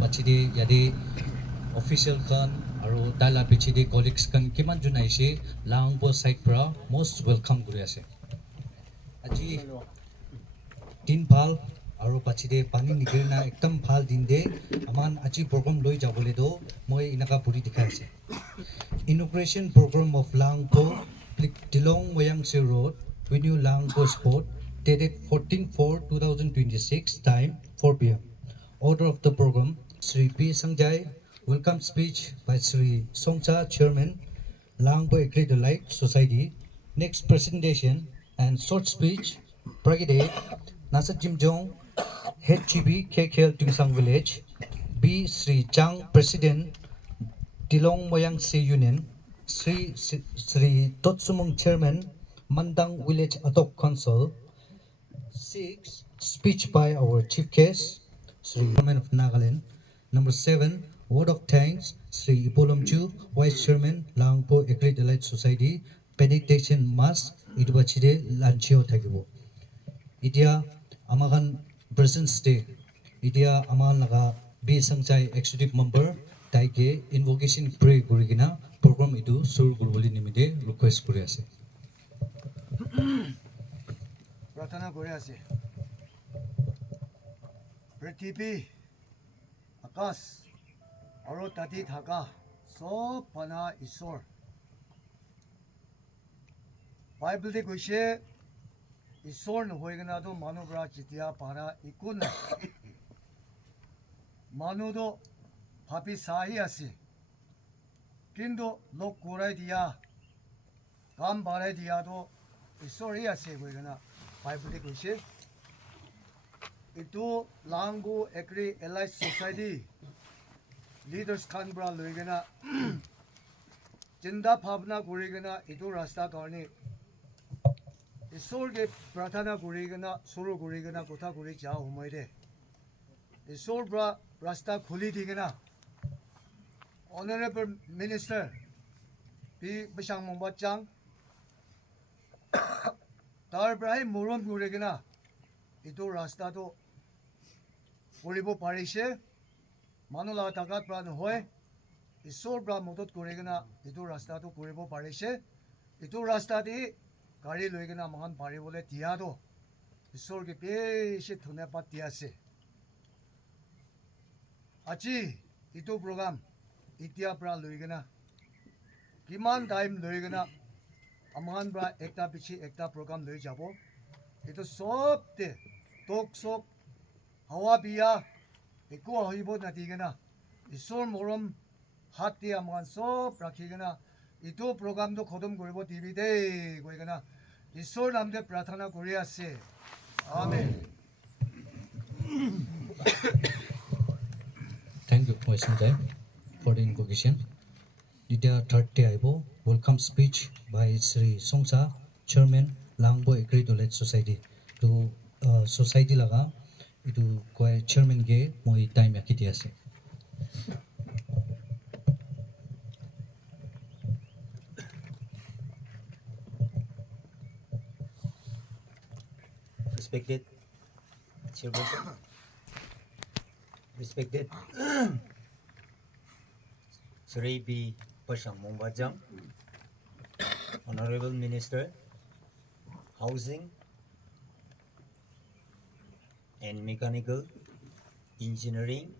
pachide yade official khan aro tala pichide colleagues khan kiman jun aise Langbo side pra most welcome kuri ase aji din bhal aro pachide pani nikirna ekdam bhal din de aman aji program loi jabole do moi inaka puri dikhai ase inauguration program of Langbo Tilong Moyangse Road Venue Langbo Sport dated 14/4/2026 time 4 p.m. Order of the program Sri P. Sangjay welcome speech by Sri Songcha Chairman Langbo Agri-Light Society. Next presentation and short speech Pragide Nasat Jimjong Head GB KKL Tingsang Village B. Sri Chang President Tilong Moyang Se Union Sri Totsumong Chairman Mandang Village Atok Council 6. Speech by our chief guest Sri Chairman of Nagaland. Number 7. Word of thanks Sri Ipolomchu Vice Chairman Langpo Agri-Light Society. Benediction Mass Idubachide Lanchio Tagibo. Idia Amagan Presence Day. Idia Amal Naga B. Sangjay Executive Member Taike Invocation Pray Gurigina Program Idu Sur Gurubali Nimide request Kuriase. प्रार्थना करे आसे पृथ्वी आकाश और ताती थाका सब पना ईश्वर Bible दे कैसे ईश्वर न होएगना तो मानव ब्रा चितिया पारा इकुन मानव तो भाभी साही आसे किंतु लोग कोराई दिया काम बारे दिया तो ईश्वर ही आसे होएगना बाइबल दे कैसे itu Langbo Agri-Light Society leaders kan bra loigena jinda bhavna kurigena itu rasta karni ishor ke प्रार्थना kurigena suru kurigena kotha kuri ja humaide ishor bra rasta khuli digena honorable minister P Bishang Mongbachang tar brai morom kurigena itu rasta to কৰিব পাৰিছে মানুহ টাকাত পৰা নহয় ঈশ্বৰ পৰা মদত কৰি কিনা এইটো ৰাস্তাটো কৰিব পাৰিছে এইটো ৰাস্তা দি গাড়ী লৈ কিনা মহান পাৰিবলৈ দিয়াটো ঈশ্বৰকে বেছি ধন্যবাদ দি আছে আজি এইটো প্ৰগ্ৰাম এতিয়াৰ পৰা লৈ কিনা কিমান টাইম লৈ কিনা আমাৰ পৰা একটা পিছি একটা প্ৰগ্ৰাম লৈ যাব এইটো চবতে টক চক হাৱা বিয়া একো আহিব নাদিকেনা ঈশ্বৰ মৰম হাত দি আমাৰ চব ৰাখি কিনা এইটো প্ৰগ্ৰামটো খতম কৰিব দিবি দেই কৈ কিনা ঈশ্বৰ নামতে প্ৰাৰ্থনা কৰি আছে আমেন Thank you, Sanjay, for the invocation. Idia third day aibo welcome speech by Sri Songcha Chairman Langbo Agri-Light Society. To society laga itu koi chairman ge moi time yakiti ase. Respected chairperson, respected Sri B. Bishang Mongbachang, Honorable Minister, Housing and Mechanical Engineering,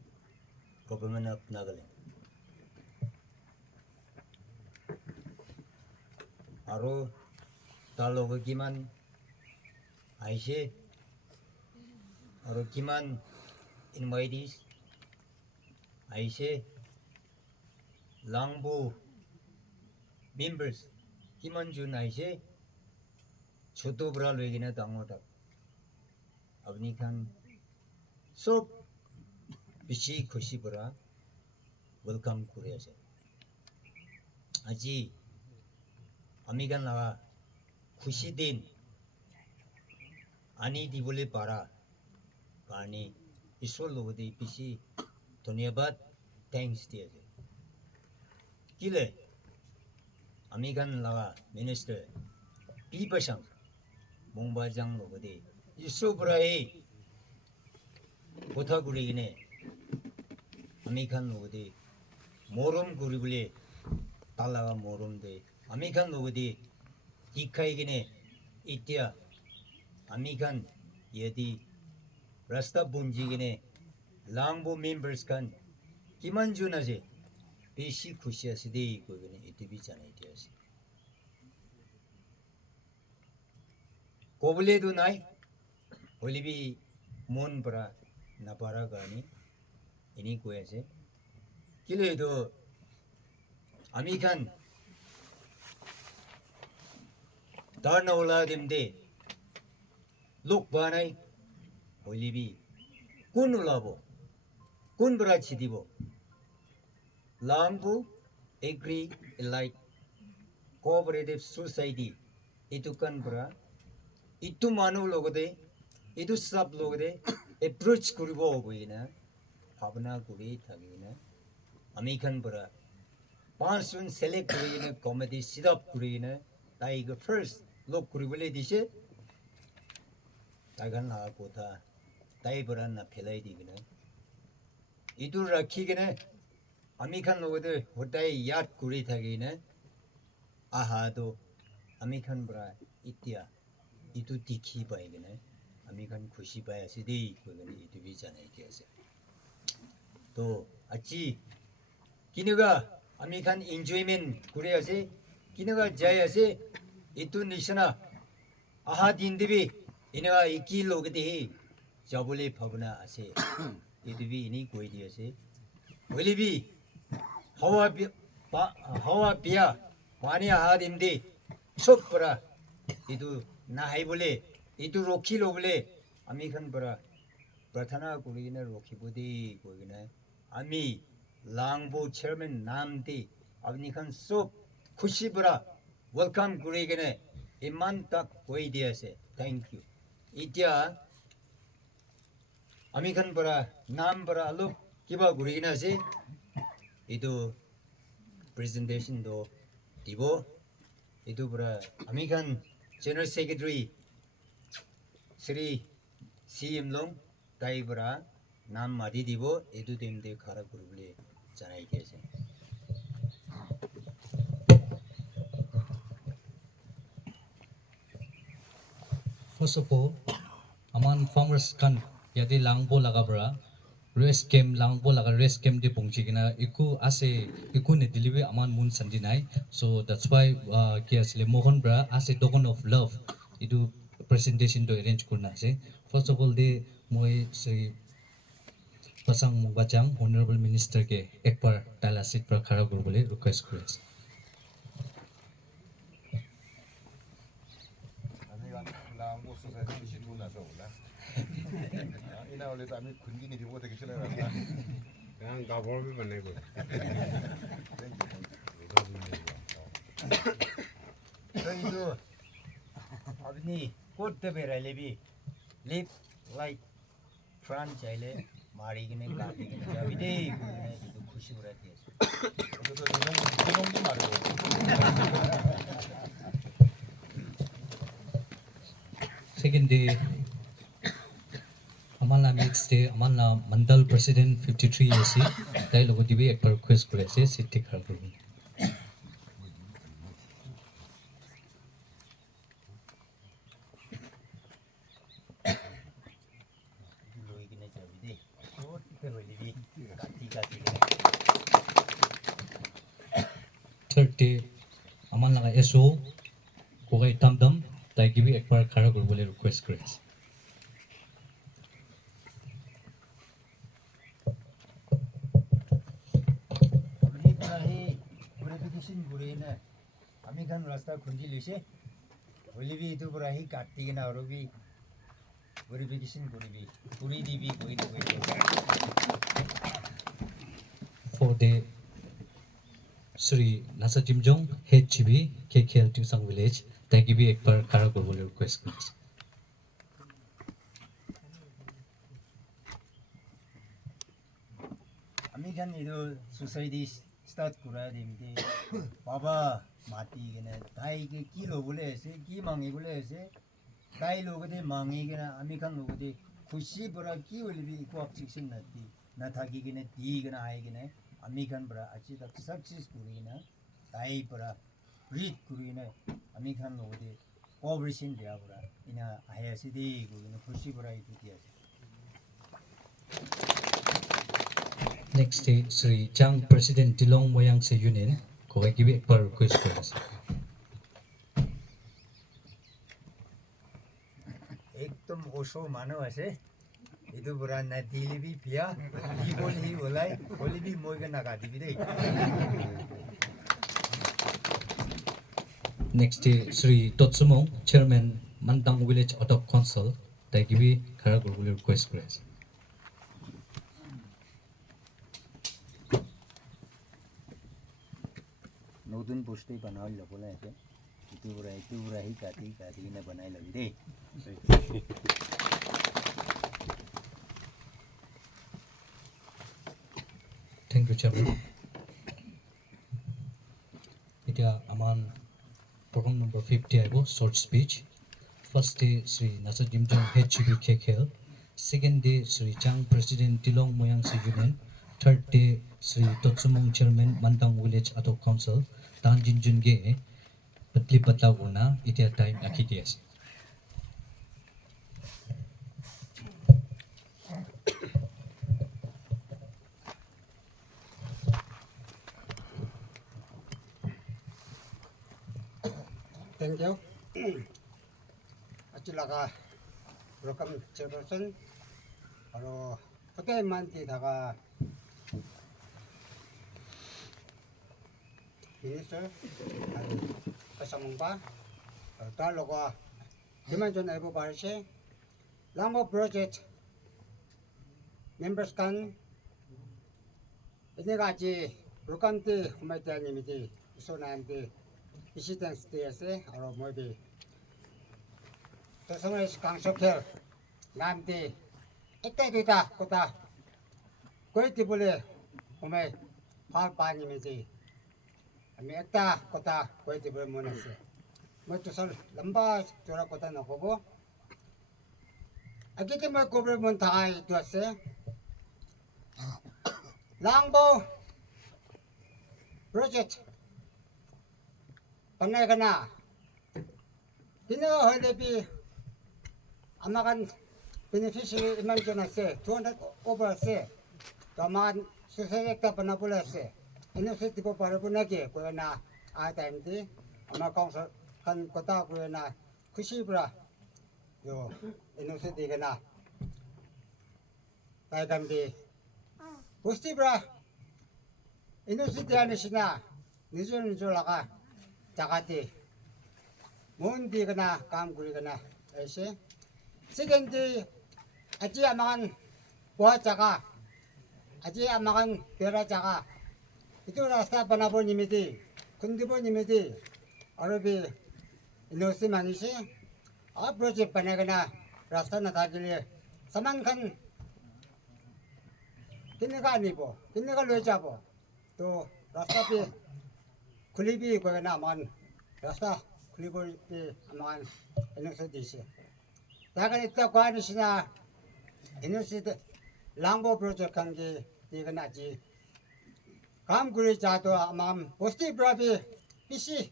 Government of Nagaland. Aro talogo kiman Aishe, aro kiman invitees Aishe, Langbo members kiman jun Aishe, choto bra loigina dangotak. अपनी खान सब बिची खुशी बरा welcome करे आसे আজি আমি গান লাগা খুশি দিন আনি দিবলে পারা কারণে ঈশ্বর লগতে বিছি ধন্যবাদ থ্যাঙ্কস দিয়ে আছে কিলে আমি গান লাগা মিনিস্টার পি Bishang Mongbachang লগতে ঈশ্বর বরাই কথা করিগিনে 아메리칸 로그디 모름 구리블리 달라가 모름데 아메리칸 로그디 디카이기네 이티야 아메리칸 예디 라스타 분지기네 랑보 멤버스 간 기만주나지 베시 쿠시아시데 고기네 이티비잖아 이티야시 고블레도 나이 올리비 몬브라 나바라가니 이니 고야세 길레도 아메리칸 다나올라뎀데 룩바나이 올리비 군울라보 군브라치디보 랑부 에그리 엘라이트 코오퍼레이티브 소사이티 이투칸브라 이투 마누 로고데 이투 삽 로고데 अप्रोच करिबो होइना भावना गुरी थागिना अमेरिकन बरा पांच सुन सेलेक्ट करिना कॉमेडी सिदप करिना ताइग फर्स्ट लोक करिबले दिसे तागन ना कोथा ताइ बरा ना फेलाई दिगना इदु राखिगने अमेरिकन लोगदे होटाइ याद करि थागिना आहादो अमेरिकन बरा इतिया इदु दिखि बाइगना अमेरिकन खुशी पाया सिदे कोगने इतुबी जाने केसे तो अच्छी किनेगा अमेरिकन एन्जॉयमेंट कुरेयासे किनेगा जायासे इतु निशना आहा दिनदेबी इनेगा इकी लोगदे जाबोले भावना आसे इतुबी इनी कोइदियासे ओलिबी हवा पिया पानी आहा दिनदे सोपरा इतु नाहाई बोले इतु रोकी लोबले अमेरिकन बरा प्रार्थना कुरिने रोकी बुदी कोइने आमी लांगबो चेयरमैन नामती अमेरिकन सब खुशी बरा वेलकम कुरिगने इमान तक कोई दिया से थैंक यू इतिया अमेरिकन बरा नाम बरा लोग किबा कुरिगने से इतु प्रेजेंटेशन दो दिबो इतु बरा American general secretary Shri CM लोग ताइबरा नाम मादी दिबो एदु देमदे खारा गुरुबले जानाय केसे First of all, aman farmers kan yadi langbo lagabra rest camp langbo laga rest camp di pungchigina iku ase iku ne deliver aman mun sandinai so that's why kiasle mohan bra ase token of love idu presentation to arrange kurna ase first of all de moi sri pasang mubachang honorable minister ke ekbar tala seat par khara koribole request kori ase 라고 소사이티 신고 나서 올라. 이나 원래도 아미 군기니 되고 되게 싫어요. 그냥 가보면 만나고. 저희도 아버니 꽃대베라레비 live like franchise 마리기네 가기네 자비데 이도 खुशी रहती है 그래서 이놈도 말이고. second day amalna next day amalna mandal president 53 years dai logo dibe ekbar request kore ase seat te khara koribole लोइगिने जाबिदे 꽃대베리비 가티가티 third day amalna ga so kogai tamdam dai gibi ekbar khara koribole request kore ase Abani बनाही verification गुरेने American रास्ता खुंजी लिसे ओलिबी तो बराही काटती ना और भी verification गुरीबी पूरी दीबी कोई ना कोई for the Sri Nasa Timjong head chibi KKL Tingsang village dai gibi ekbar khara koribole request kore ase American इधर सोसाइटी स्टार्ट करा देंगे बाबा माटी के ना दाई के किलो बोले ऐसे की मांगे बोले ऐसे दाई लोग दे मांगे के ना अमेरिकन लोग दे खुशी बड़ा की बोले भी इको ऑब्जेक्शन नहीं na thagi gine ti gina ai gine ami khan bra achi tak success kuri na dai bra read kuri na ami khan lo de cooperation dia bra ina aya sidi kuri na khushi bra itu dia Next day, Sri Chang President Tilong Moyang Se Union, ko ay gibi par request ko ase. एकदम ओसो मानव ऐसे इधर बुरा न दिली भी पिया ही बोलाई बोली भी मोई का नगा दी भी दे Next day, Sri Totsumong, Chairman Mandang Village Adopt Council, tay gibi khara gurguli request ko ase. नौदुन पोस्टे बनाओ लो बोला ऐसे इधर बुरा ही काटी ने बनाई लगी दे Thank you, Chairman. Ita aman program number 50 aibo short speech. First day, Sri Nasa Jimjong HGB KKL. Second day, Sri Chang President Tilong Moyang Se Union. Third day, Sri Totsumong Chairman Mandang Village Adopt Council. Tan Jinjun Ge patli patla guna ita time akiti ase. Thank you. Achilaga welcome chairperson. Aro hotel manti daga minister kasamungpa. Ta logo dimension ebo barishe. Lambo project members kan ini gaji rukanti humaitan nimiti so nanti Visitors TSA or maybe Tasman Kangshokel Namdi Ekta Kota Koitibule Ume Palpani Midi Ekta Kota Koitibule Monase Motusal Lamba Tura Kota Nakobo Agitimo Government High to say Langbo Project Panagana. Dino Holibi Amagan beneficiary imagine say 200 over say. Taman Suselect Panapula say. Innocent people Parapunagi, Kuena, I time the Amakon Kan Kota Kuena, Kushibra, you innocent Digana. I can be Pustibra innocent Anishina, Nizun Jolaga. Jakati, Mundi gana, kam guri gana, ऐसे. Second day, aji amakan buah jaga, aji amakan pera jaga. Itu rasa panapun nimiti, kundipun nimiti, arabi inosi manisi, project panagana rasa natagili, samankan kiniga nipo, kiniga lojapo, to rasa pi Kulibi ko na man rasta kulibi man eno se dise daga ita ko ani sina eno se lambo project kangi diga na ji kam guri jato amam posti brabi pisi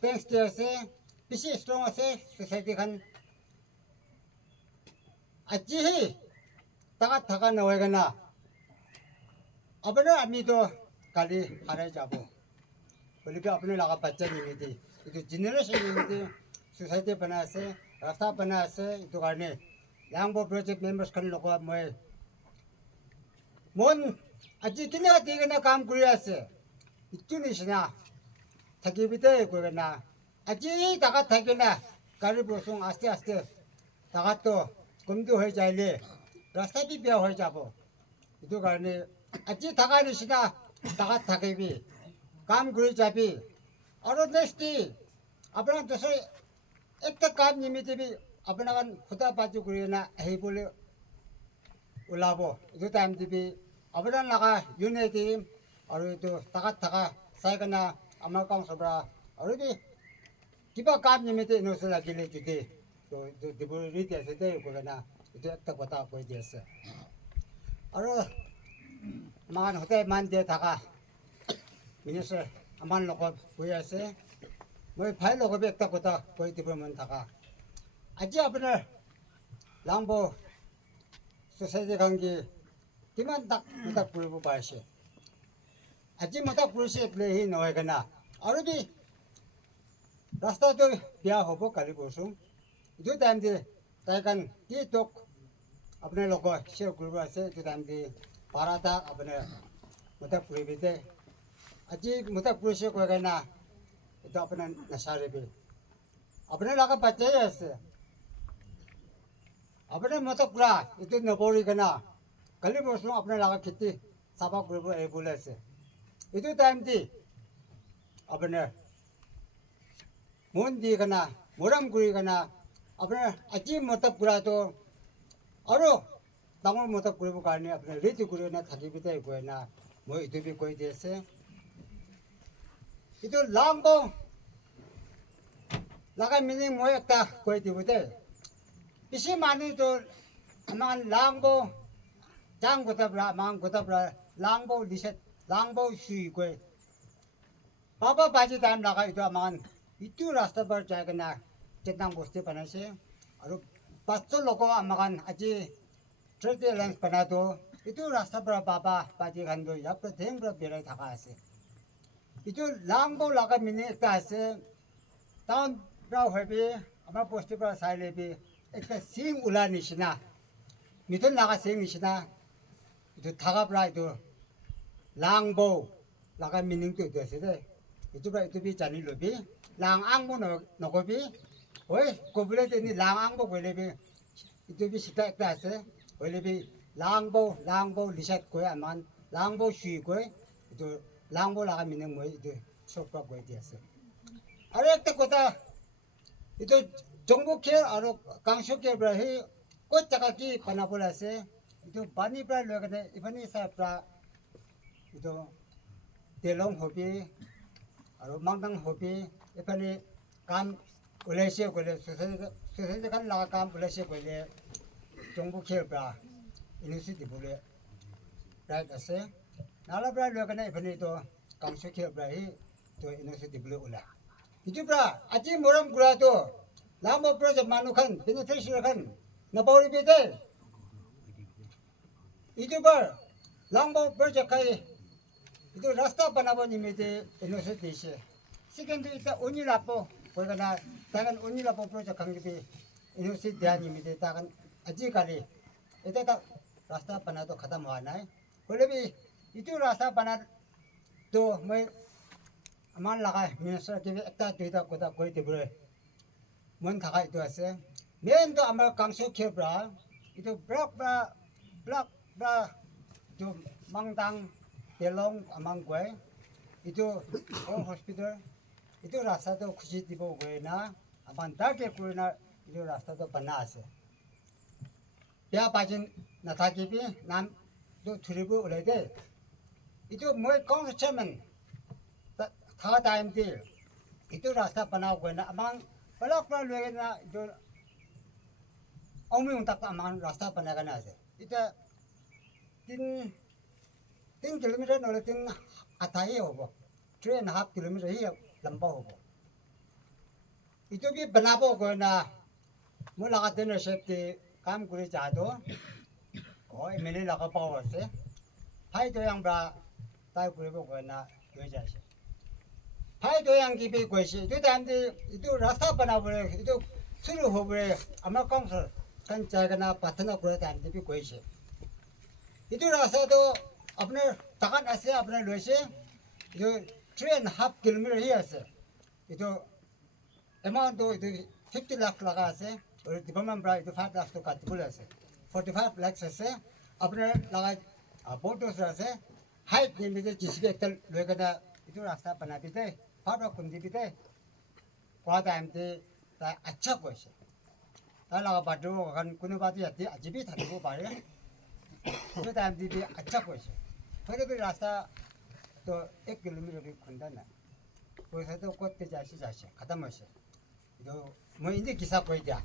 thanks to se pisi strong se society kan aji hi taga na hoega na abana ami to kali hare jabo बोले कि अपने लगा बच्चा नहीं थी तो generation नहीं थी सोसाइटी बना से रास्ता बना से तो करने लैंगो प्रोजेक्ट मेंबर्स करने लोगों में मन अजी किन्हें का दिखे ना काम करिया से इतनी निशना थकी भी तो कोई ना अजी तक थकी ना गाड़ी बोसूं आस्ते आस्ते तक तो कुम्दू हो जाएले रास्ता भी बिया हो जाबो तो करने अजी थका निशना तक थकी भी काम करी जाबी और नेक्स्टी अपना दूसरे एक तक काम निमित्त भी अपना kan खुदा बाजू करी ना है बोले उलाबो itu time भी अपना लगा यूनिटी और itu तका साइकना अमर काम सबरा और भी किबा काम निमित्त इनोसे लगी ले जुदे तो दिबो रीति ऐसे दे को ना itu एक तक बता कोई जैसे और মান হতে মান দিয়ে থাকা মিনিস্টার আমার লগত বহি আছে মই ভাই লগত একটা কথা কৈ দিব মন থাকা আজি আপোনাৰ লাম্ব ছ'চাইটি খানকি কিমান তাক মতা কৰিব পাৰিছে আজি মতা কৰিছে એટલે সি নহয় কেনা আৰু কি ৰাস্তাটো বেয়া হ'ব কালি পৰচু এইটো টাইম দি তাই কাৰণ কি তোক আপোনাৰ লগত শ্বেয়াৰ কৰিব আছে এইটো টাইম দি পাৰা তাক আপোনাৰ মতা কৰিবিতে আজি মতা কৰিছে কৈ কেনা এইটো আপোনাৰ নাচাৰিবি আপোনাৰ লগত বাচ্চাই আছে আপোনাৰ মতা কৰা এইটো নকৰি কেনা কালি পৰচু আপোনাৰ লগত খেতি চাফা কৰিব আহিবলৈ আছে এইটো টাইম দি আপোনাৰ মন দি কেনা মৰম কৰি কেনা আপোনাৰ আজি মতা কৰাটো আৰু ডাঙৰ মতা কৰিবৰ কাৰণে আপোনাৰ ৰেডি কৰি কেনে থাকিবিতে গৈ না মই এইটো বি কৈ দি আছে এইটো লাম্ব লগা মিনিং মই একটা কৈ দিব দে বেছি মানুহটো আমাৰ লাম্ব জাং গোটাবৰা আমাৰ গোটাবৰা লাম্ব দিছে লাম্ব চুই গৈ বাবা বাজি টাইম লগা এইটো আমাৰ ইটো ৰাস্তা পৰা যাই কেনে চেতনাং বস্তি বনাইছে আৰু 500 লোক আমাৰ আজি ট্ৰেড এলায়েন্স বনাইতো এইটো ৰাস্তা পৰা বাবা বাজি খান গৈ ইয়াৰ পৰা ধেৰ পৰা বেৰাই থকা আছে এইটো লাম্ব লগা মিনিং একটা আছে টাউন পৰা ভাবি আমাৰ বস্তিৰ পৰা চাই ল'বি একটা চিং ওলা নিচিনা মিথুন লগা চিং নিচিনা এইটো থাকা পৰা এইটো লাম্ব লগা মিনিংটো এইটো আছে দেই এইটো পৰা এইটো বি জানি ল'বি লাং আংবো নকবি ঐ ক'বলৈ তিনি লাং আংবো কৈ ল'বি এইটো বি চিটা একটা আছে কৈ ল'বি লাংব লিচাত কৈ আমাৰ লাংব চুই কৈ এইটো লাংব লগা মিনিং মই এইটো চব পৰা কৈ দি আছে আৰু একটা কথা এইটো জম্বু খেৰ আৰু কাংচু খেৰ পৰা সেই ক'ত জাগা কি বনাবলৈ আছে এইটো পানীৰ পৰা লৈ কেনে ইফালে চাই পৰা এইটো তেলং হবি আৰু মাংদাং হবি এফালে কাম ওলাইছে গ'লে ছ'চাইটিখন লগা কাম ওলাইছে গ'লে জম্বু খেৰ পৰা ইউনিভাৰ্চিটি দিবলৈ ৰাইট আছে নালা পৰা লৈ কেনে এইফালে এইটো কাংচু খেৰ পৰা সি তো ইউনিভাৰ্চিটি দিবলৈ ওলায় ইটোৰ পৰা আজি মৰম কৰাটো লাম্ব প্ৰজেক্ট মানুহখন বেনিফিচিয়াৰীখন নপৰিবি দেই ইটোৰ পৰা লাম্ব প্ৰজেক্ট খাই itu rasta banabo nimite university se secondary ita uni lapo koigana tagan uni lapo project kangibi university dia nimite tagan aji kali ita ta rasta banado khatam hua nai kolebi itu rasta banat to moi aman lagai minister kibi ekta duita kota koi tibure mon thaka itu ase main to amar kangso khebra itu block to mangdang telong amang gue itu all hospital itu rasa to khushi dibo gue na aman dake kurina itu rasa to bana ase ya bajin na thakibi nam do thuribu ulede itu moi kong chairman tha time ti itu rasa bana gue na amang balak pra lege na itu omi untak amang rasa bana kana ase itu 3 kilometer नोले 3 अथाई होबो 3.5 kilometre ही लंबा होबो इतो भी बनाबो gonna मो लगा देने safety काम करे जादो ओ एमएलए लगा पावर से हाई तो yang bra tai kurebo gonna हो जासे हाई तो yang की भी कोइसे तो टाइम दे इतो रास्ता बनाबो इतो शुरू होबो अमा काउंसिल kan जागना पाथना करे टाइम दे भी कोइसे इतो रास्ता तो अपने तकन ऐसे अपने लोसे जो 3.5 किलोमीटर ही ऐसे ये तो अमाउंट तो 50 लाख लगा ऐसे और डिपार्टमेंट प्राइस तो 5 लाख तो काट बोले ऐसे 45 लाख ऐसे अपने लगा बोटोस ऐसे हाइट में भी जिसके एक लोग का इतो रास्ता बना भी थे फाड़ कुंडी भी थे क्या टाइम थे अच्छा कोई ता लगा बाटो kan कुने बात याती अजीबी था वो बारे तो टाइम दी भी अच्छा कोई फिर भी रास्ता तो 1 किलोमीटर भी खुंदा ना कोई से तो कोते जासे खत्म होसे जो मैं इंदे किसा कोई दिया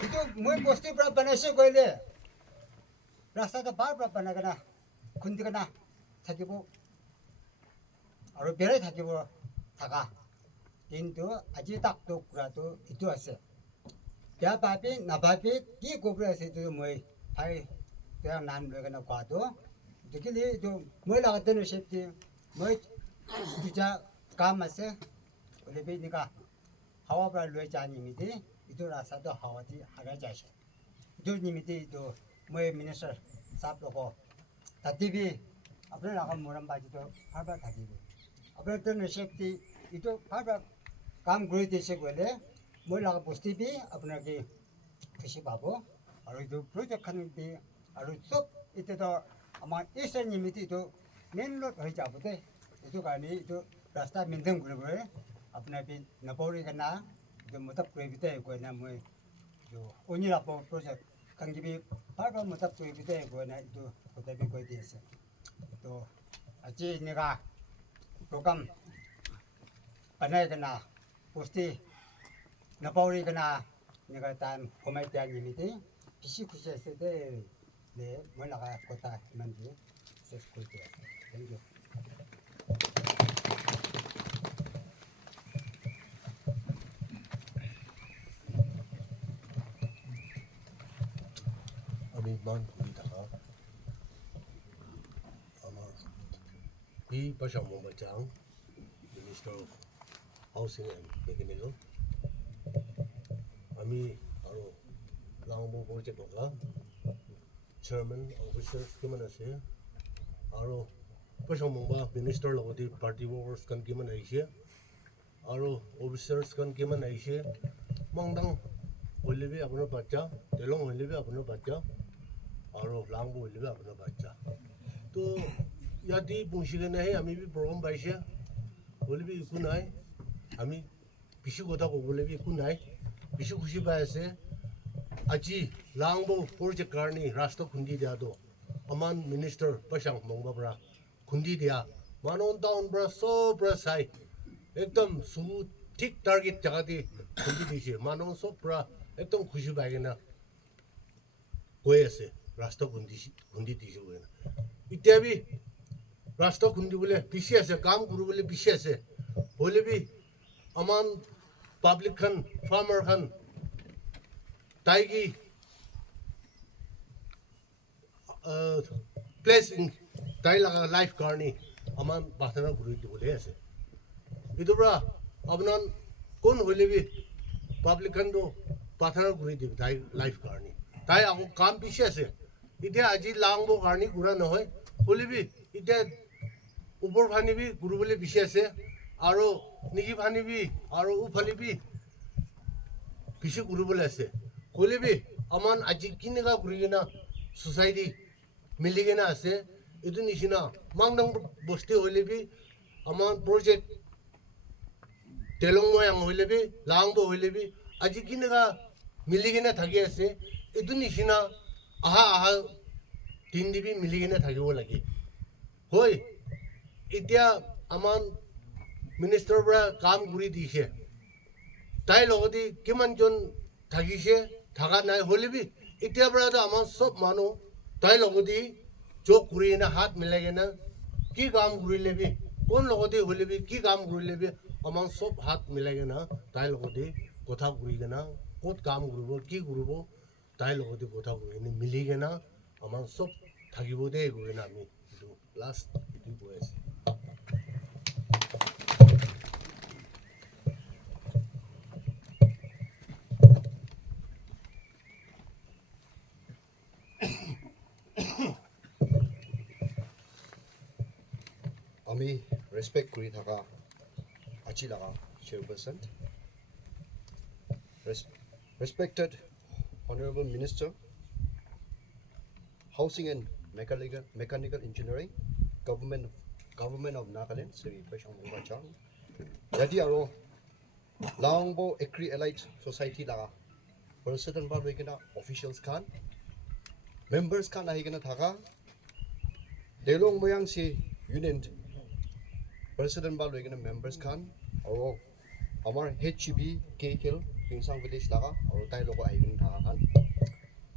तो मैं पोस्टी पर बने से कोई ले रास्ता तो बार बार बना करना 군디가나 থাকিব আৰু বেৰে থাকিব থাকা কিন্তু আজি তাকতো কুৰাটো ইটো আছে বেয়া পাবি নাভাবি কি ক'ব আছে এইটো মই ভাই তেওঁৰ নাম লৈ কেনে কোৱাটো দেখিলে এইটো মই লাগতে নচেপটি মই দুটা কাম আছে বোলে এনেকুৱা হাৱা পৰা লৈ যা নিমিত্তে এইটো ৰাস্তাটো হাৱা দি হাৰাই যাইছে এইটো নিমিত্তে এইটো মই মিনিষ্টাৰ চাপ ল'ব থাকিবি আপোনাৰ আগত মৰম বাজিটো ভাৰবাৰ থাকিবি আপোনাৰ তেওঁ চেফটি এইটো ভাৰবাৰ কাম কৰি দিছে গ'লে মই লগা বস্তু দি আপোনাক খুচি পাব আৰু এইটো প্ৰজেক্টখন দি আৰু চব এতিয়াতো আমাৰ ইষ্টৰ নিমিত্তে এইটো মেইন ৰোড হৈ যাব দেই এইটো কাৰণে এইটো ৰাস্তা মেইনটেইন কৰিবলৈ আপোনাৰ নপৰি কেনে এইটো মতলব কৰিবিতে গৈ মই এইটো অনিৰাপ প্ৰজেক্ট খানগিবি ভাৰবাৰ মতলব কৰিবিতে গৈ এইটো গোটেই কৈ দি আছে তো আজি এনেকুৱা প্ৰগ্ৰাম বনাই কেনে বস্তু নপৰি কেনে এনেকুৱা টাইম কমাই দিয়া নিমিত্তে বেছি খুচি আছে দেই মই লগা কথা ইমান দিয়ে চেছ কৰি দিয়া থেংক ইউ আমি মান ঘুরি থাকা আমার এই পাশা মোবাইল minister of housing and mechanical আমি আরো লাংবো প্রজেক্ট লগা চেয়ারম্যান অফিসার্স কিমান আছে আৰু পাশা মোবা মিনিস্টাৰ লগতে পাৰ্টি ওয়াৰ্কাৰ্স কান কিমান আইছে আৰু অফিসাৰ্স কান কিমান আইছে মংদাং হইলেবি আপনাৰ বাচ্চা তেলং হইলেবি আপনাৰ বাচ্চা আৰু লাংবো হইলেবি আপনাৰ বাচ্চা তো ইয়াতে পৌঁছিকে নাই আমি প্ৰগ্ৰাম পাইছে হইলেবি একো নাই আমি বেছি কথা ক'বলৈ একো নাই বেছি খুচি পাই আছে আজি লাংবো প্ৰজেক্ট কাৰণে ৰাস্তা খুন্দি দিয়াটো আমাৰ মিনিষ্টাৰ পাইছাং মংবা পৰা খুন্দি দিয়া মানুহ টাউন পৰা চব পৰা চাই একদম ঠিক টাৰ্গেট জেগাতে খুন্দি দিছে মানুহ চব পৰা একদম খুচি পাই কিনে কৈ আছে ৰাস্তা খুন্দি দিছে কৈ এতিয়া বি ৰাস্তা খুন্দিবলৈ পিছি আছে কাম কৰিবলৈ পিছি আছে হ'লে বি আমাৰ পাব্লিক খান ফাৰ্মাৰ খান তাইকি প্লেচ তাই লগা লাইফ কাৰণে আমাৰ বাথনা ঘূৰি দিবলৈ আছে এইটোৰ পৰা আপোনাৰ কোন হ'লে বি পাব্লিক খানটো বাথনা ঘূৰি দিব তাই লাইফ কাৰণে তাই আকৌ কাম পিছি আছে এতিয়া আজি লাংব কাৰণে ঘূৰা নহয় হ'লে বি এতিয়া ওপৰ ফানিবি ঘূৰিবলৈ পিছি আছে আৰু নিজি ফানিবি আৰু উফালিবি পিছি ঘূৰিবলৈ আছে হ'লে বি আমাৰ আজি কেনেকুৱা ঘূৰি কিনে ছ'চাইটি মিলি কিনে আছে এইটো নিচিনা মাংদাং বস্তি হ'লে বি আমাৰ প্ৰজেক্ট তেলং ময়াং হ'লে বি লাংব হ'লে বি আজি কেনেকুৱা মিলি কিনে থাকি আছে এইটো নিচিনা আহা দিন দিবি মিলি কিনে থাকিব লাগে হয় এতিয়া আমাৰ মিনিষ্টাৰৰ পৰা কাম কৰি দিছে তাইৰ লগতে কিমানজন থাকিছে থকা নাই হ'লে বি এতিয়াৰ পৰাতো আমাৰ চব মানুহ তাইৰ লগতে যোগ কৰি কিনে হাত মিলাই কিনে কি কাম কৰিলে বি কোন লগতে হ'লে বি কি কাম কৰিলে বি আমাৰ চব হাত মিলাই কিনে তাইৰ লগতে কথা কৰি কিনে ক'ত কাম কৰিব কি কৰিব তাইৰ লগতে কথা কৰি কিনে মিলি কিনে আমাৰ চব থাকিব দেই গৈ কিনে আমি এইটো লাষ্ট এইটো কৈ আছোঁ আমি ৰেসপেক্ট কৰি থকা আজি লগা chairperson ৰেসপেক্টেড Honorable Minister Housing and Mechanical Engineering Government of Nagaland Sri Paishang Mubachang Yadi aro Langbo Agri Allied Society laga President ba loigena officials khan members khan ahigena thaga Delong Moyang si Union President ba loigena members khan aro amar HGB KKL Pingsang Village laga aro tai logo ahigena thaga khan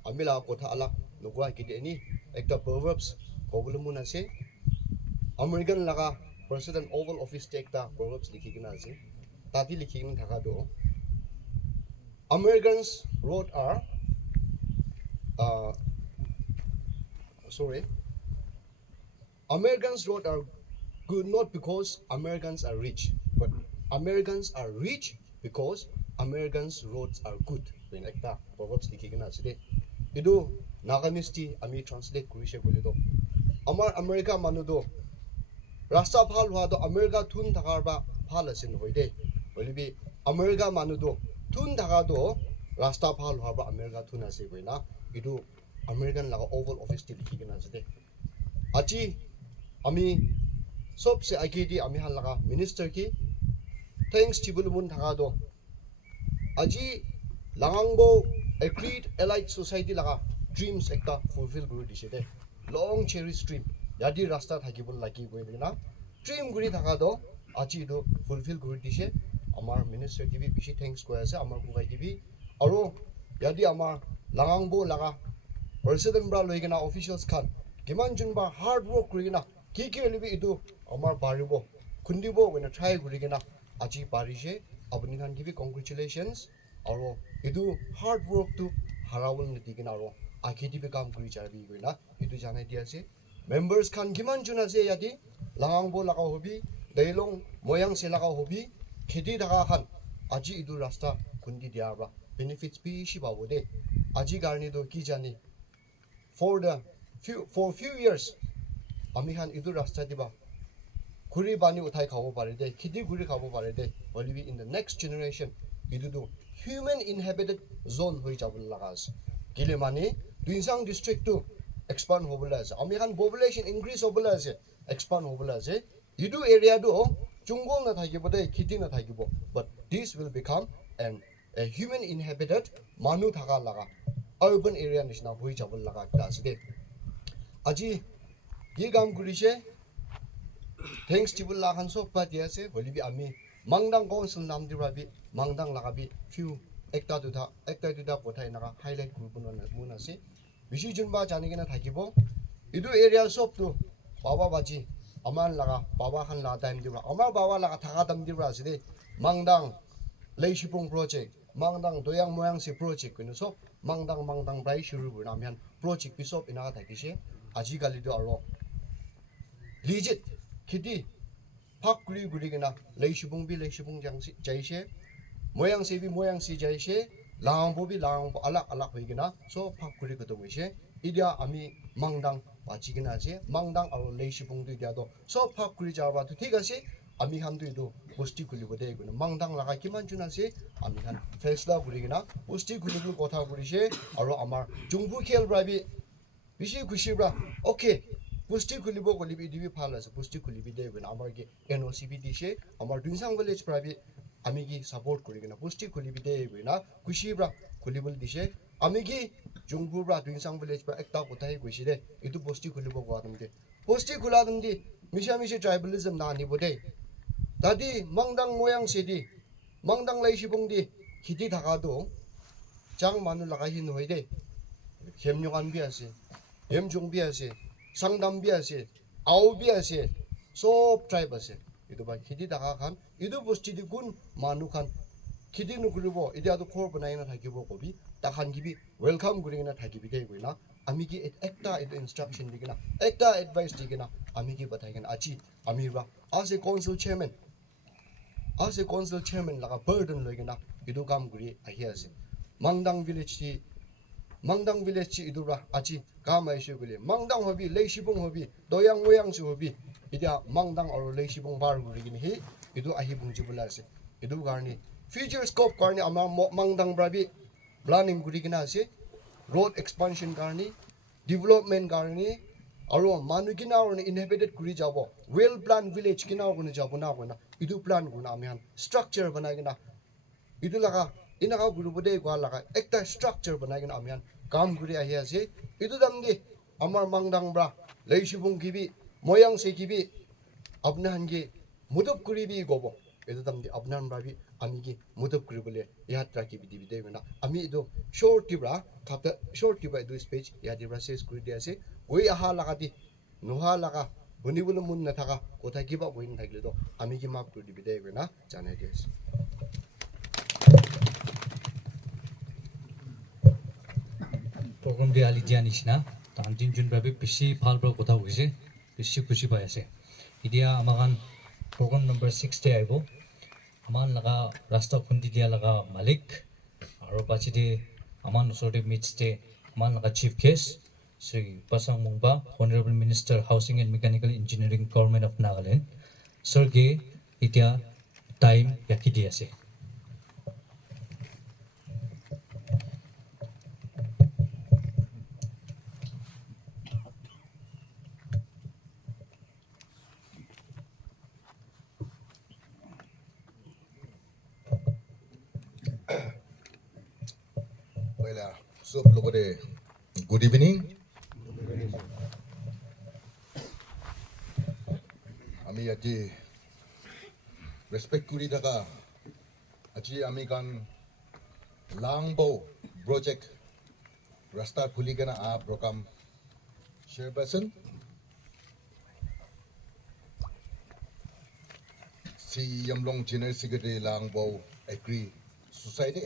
amila kotha alak logwa kidi ani ekta proverbs kobule mun ase American laga president oval office tekta proverbs likhigina ase tati likhigina thaka do Americans road are Americans road are good not because Americans are rich but Americans are rich because Americans roads are good when ekta proverbs likhigina ase de idu Nagamese ti ami translate kurise bole do amar America manu do rasta phal hwa do America thun thakar ba phal asin hoide bolibi America manu do thun thaka do rasta phal hwa ba America thun ase boina idu American laga oval office ti likhigina ase de achi ami sobse agedi ami han laga minister ki thanks tibulmun thaka do aji langangbo agreed allied society laga dreams ekta fulfill guri dise de long cherished dream yadi rasta thakibol lagi goina dream guri thaka do aji do fulfill guri dise amar minister ki bi bishi thanks koi ase amar bugai ki bi aro yadi amar langangbo laga president bra loigena officials khan kiman junba hard work kurigena ki libi idu amar baribo kundibo wena try kurigena aji barise apni khan ki bi congratulations aro idu hard work to harawul nitigena aro akidi be kam kuri jarbi goina idu janai dia ase members khan kiman jun ase yadi langangbo laga hobi dailong moyang se laga hobi khedi daga khan aji idu rasta kundi dia ba benefits bi shi bawode aji garni do ki jani for few years ami khan idu rasta diba kuri bani uthai khabo pare de khidi guri khabo pare de olibi in the next generation idu do human inhabited zone hoi jabul laga ase gile mani Tuinsang district to expand hobula ase ami khan population increase hobula ase expand hobula ase idu area do chungol na thakibo de khiti na thakibo but this will become a human inhabited manu thaka laga urban area nishna hoi jabul laga ta ase de aji ye gam gurise thanks tibul la khan so pa dia ase bolibi ami mangdang council nam dirabi mangdang lagabi few ekta duda pothai naga highlight kurubun mun ase bishi junba janigena thakibo idu area sop tu baba baji aman laga baba khan la time dibra amar baba laga thaka dam dibra ase de mangdang leishipung project mangdang doyang moyang si project kunu so mangdang bai shuru buna mian project pisop inaga thakise aji gali do aro legit khiti phak kuri guri gena leishipung jangsi jaise moyang si jaise langbo bi langbo alak hoigena so phak kuri ko to goise idia ami mangdang bachi gena je mangdang aro leishipung du dia do so phak kuri jawa tu thik ase ami han du do posti kuli bode gena mangdang laga kiman juna se ami han fesla guri gena posti kuli bu kotha gurise aro amar jungbu khel brabi bishi khushi bra okay posti kulibo golibi dibi phala ase posti kulibi de gena amar ge NOCB dise amar Tuinsang village brabi ami gi support kuri gena posti kulibi de gena khushi bra kulibul dise ami gi jungbu bra Tuinsang village bra ekta kothai goisi de itu posti kulibo gwadam de posti kuladam di misha tribalism na ni bode dadi mangdang moyang sedi mangdang leishibung di khiti thaka do chang manu laga hin hoide hemnyugan bi ase hemjung bi ase sangdam bi ase au bi ase sob tribe ase idu ba khidi daga khan idu bosti di gun manu khan khidi nukuribo idia do khor banai na thakibo kobi ta khan gibi welcome guri na thakibi de goina ami gi ekta instruction digina ekta advice digina ami gi bathai gan achi ami ba as a council chairman laga burden loigina idu kam guri ahi ase mangdang village chi idura achi kamai shu gule mangdang hobi leishibung hobi doyang moyang su hobi idia mangdang aro leishibung bar guri gini hi idu ahi bungji bula ase idu garni future scope garni ama mangdang brabi planning guri gina ase road expansion garni development garni aro manu gina aro inhabited guri jabo well planned village gina guni jabo na gona idu plan guna ami han structure banai gina idu laga inaga guru bode gwa laga ekta structure banai gina ami han kam guri ahi ase idu damdi amar mangdang bra leishibung gibi moyang se gibi apna hangi mudop kuri bi gobo idu damdi apnan bra bi ami gi mudop kuri bole yatra ki bidi bide gona ami idu short tibra idu speech ya dibra ses kuri dia ase goi aha laga di Noha লাগা বনিবলৈ মন নাথাকা কথা কিবা বহি নাথাকিলেতো আমি কি মাফ কৰি দিবি দেই না জানাই দি আছোঁ প্ৰগ্ৰাম দি আলি দিয়া নিচিনা তাহান তিনিজনভাৱে বেছি ভাল ভাল কথা কৈছে বেছি খুচি পাই আছে এতিয়া আমাৰ প্ৰগ্ৰাম নম্বৰ 6 আহিব আমাৰ লগা ৰাস্তা খুন্দি দিয়া লগা মালিক আৰু পাছতে আমাৰ ওচৰতে মিটছতে আমাৰ লগা chief guest Shri Pasang Mungba honourable minister housing and mechanical engineering government of Nagaland ছাৰকে এতিয়া টাইম ৰাখি দি আছে Baiklah, so lokode good evening. Ami aji respect kuri daga aji ami kan langbo project rasta khuli kana a program chairperson si Yamlong General Secretary Langbo Agri Society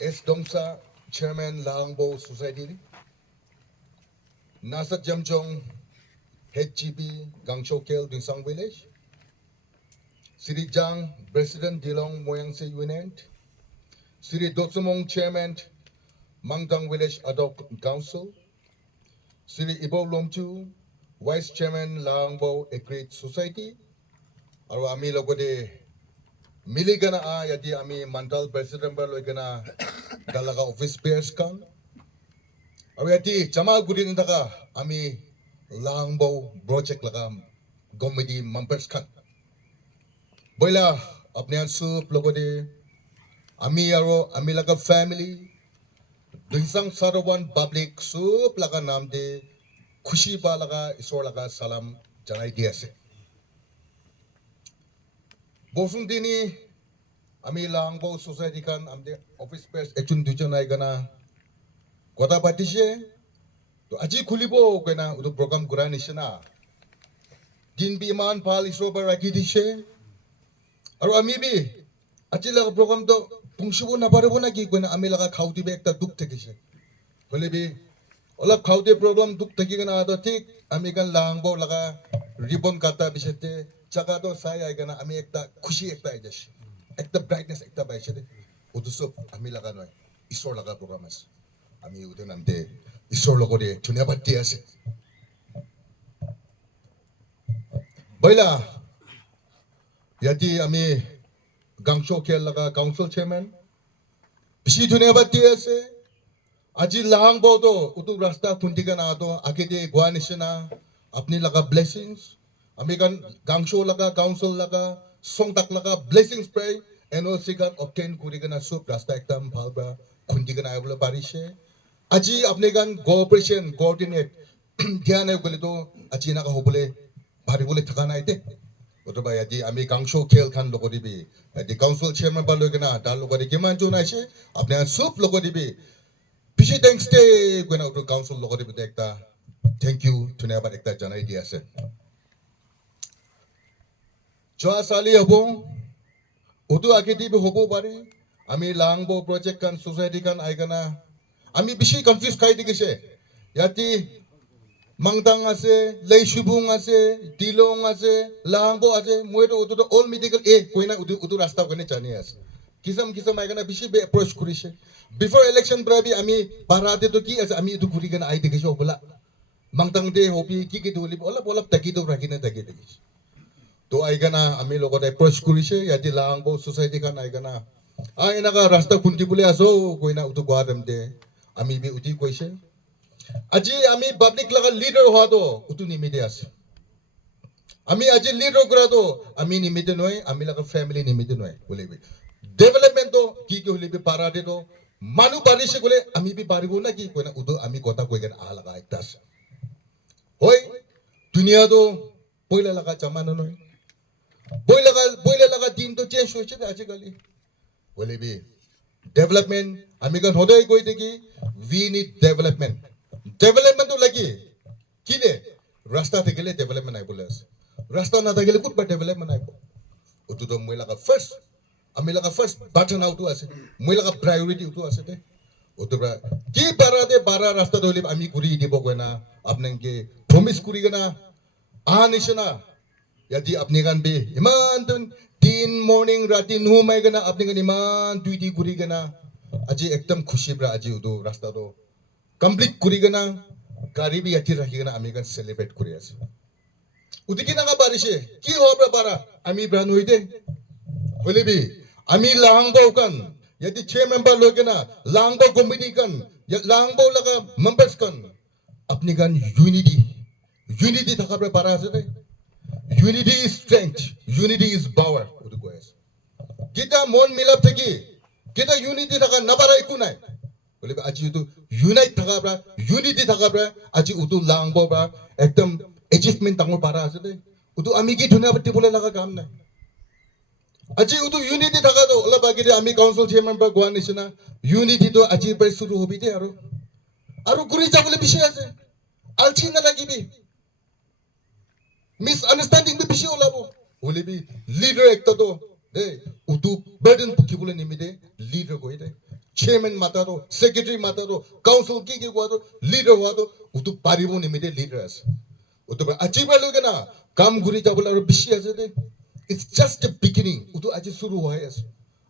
S. Dongsa, Chairman Langbo Society, Nasat Jamjong, Head GP, Gangsho Kel, Dinsang Village, Siri Jang, President Dilong Moyangse Union, Siri Dotsumong, Chairman, Mangdang Village Adult Council, Siri Ibo Lomchu, Vice Chairman Langbo Agri Society, Aru Ami Logode Miligana a yadi ami mantal president bar loigana dalaga office bears kan aru yadi jamal gudin daga ami langbo project laga committee members kan boila apne ansu logode ami aro ami laga family dinsang sarawan public sup laga naam de khushi ba laga isor laga salam janai di ase Bosung dini ami Langbo society kan amde office space echun dujon ai gana kota patishe to aji khulibo kena udu program kurani shina din bi man pal iso ba rakhi dishe aru ami bi aji la program to pungshubo na parebo na ki kena ami laga khauti be ekta duk thekise bole bi ola khauti program duk theki gana to thik ami kan Langbo laga ribbon kata bisete jaga to sai ai gana ami ekta khushi ekta ai jash ekta brightness ekta baishe de udu sob ami laga noi isor laga program as ami udu namde isor logode dhunyabat di ase baila yati ami gangsho khel laga council chairman bishi dhunyabat di ase aji langbo to udu rasta khundiga na to agede gwanishna apni laga blessings ami kan gangsho laga council laga songtak laga blessings pray NOC kan obtain kuri kana sub rasta ekdam bhalba khundi kana ai bole parise aji apne kan cooperation coordinate dhyan ai bole to aji na ka hobole bhari bole thaka nai te otoba yadi ami gangsho khel khan logodibi yadi council chairman ba logena dal logodi kiman jo naise apne sub logodibi pishi thanks te gona uto council logodibi ekta thank you dhunyabat ekta janai di ase Joa sali hobo utu agedi be hobo pare ami Langbo project kan society kan aigana ami bishi confuse kai dikise yati mangdang ase leishubung ase dilong ase Langbo ase moito utu to all medical koina utu rasta kone chani ase kisam aigana bishi be approach kurise before election brabi ami parade to ki ase ami utu kuri gana ai dikise obola mangdang de hobi ki duli ola taki to rakine taki dikise to aigana ami logot approach kurise yati Langbo society kan aigana ainaga rasta kunti bole aso koina utu gwadam de ami bi uti koise aji ami public laga leader hoa to utu nimide ase ami aji leader kora to ami nimide noi ami laga family nimide noi bole bi development to ki hole bi parade to manu parise gole ami bi paribo na ki koina utu ami kota koigen a laga ektas hoi dunia to poila laga jamana noi boila laga din to change hoise aji kali bole bi Development, আমি kan hodai koi deki, we need development. Development to lagi, kile, rasta thekile development ai bole ase. Rasta na thekile kut ba development ai bo. Utu to moi laga first, ami laga first button out ase, moi laga priority utu ase te. Utu ba, ki bara rasta dole ami kuri dibo ko na, apne ke promise kuri gana, anisana. Yadi apne kan be iman tun tin morning rati nu mai gana apne kan iman duty kuri gana aji ekdam khushi bra aji udu rasta do complete kuri gana gari bi ati rakhi gana ami kan celebrate kuri ase udiki na ka barishe ki ho bra bara ami bra noide hole bi ami langbo kan yadi 6 member lo gana langbo committee kan langbo laga members kan apne kan unity thaka bra bara ase te Unity is strength. Unity is power. Kita mon milap thaki. Kita unity thaka nabara ikunai. Bole aji utu unite thaka bra, unity thaka bra. Aji utu langbo bra. Ekdam achievement tango para asate. Utu ami ki dunia batti bole laga kam nai. Aji utu unity thaka to ola bagire ami council chairman ba goa nishina. Unity to aji bar suru hobi te aro. Aro guri jabole bishay ase. Alchi na lagi bi. Misunderstanding bi bishi ola bo ole bi leader ekta to de utu burden bukhi bole nimide leader ko ide chairman mata to secretary mata to council ki ko to leader wa to utu paribo nimide leader as utu ba achieve loge na kam guri jabole aro bishi ase de it's just the beginning utu aji suru hoy as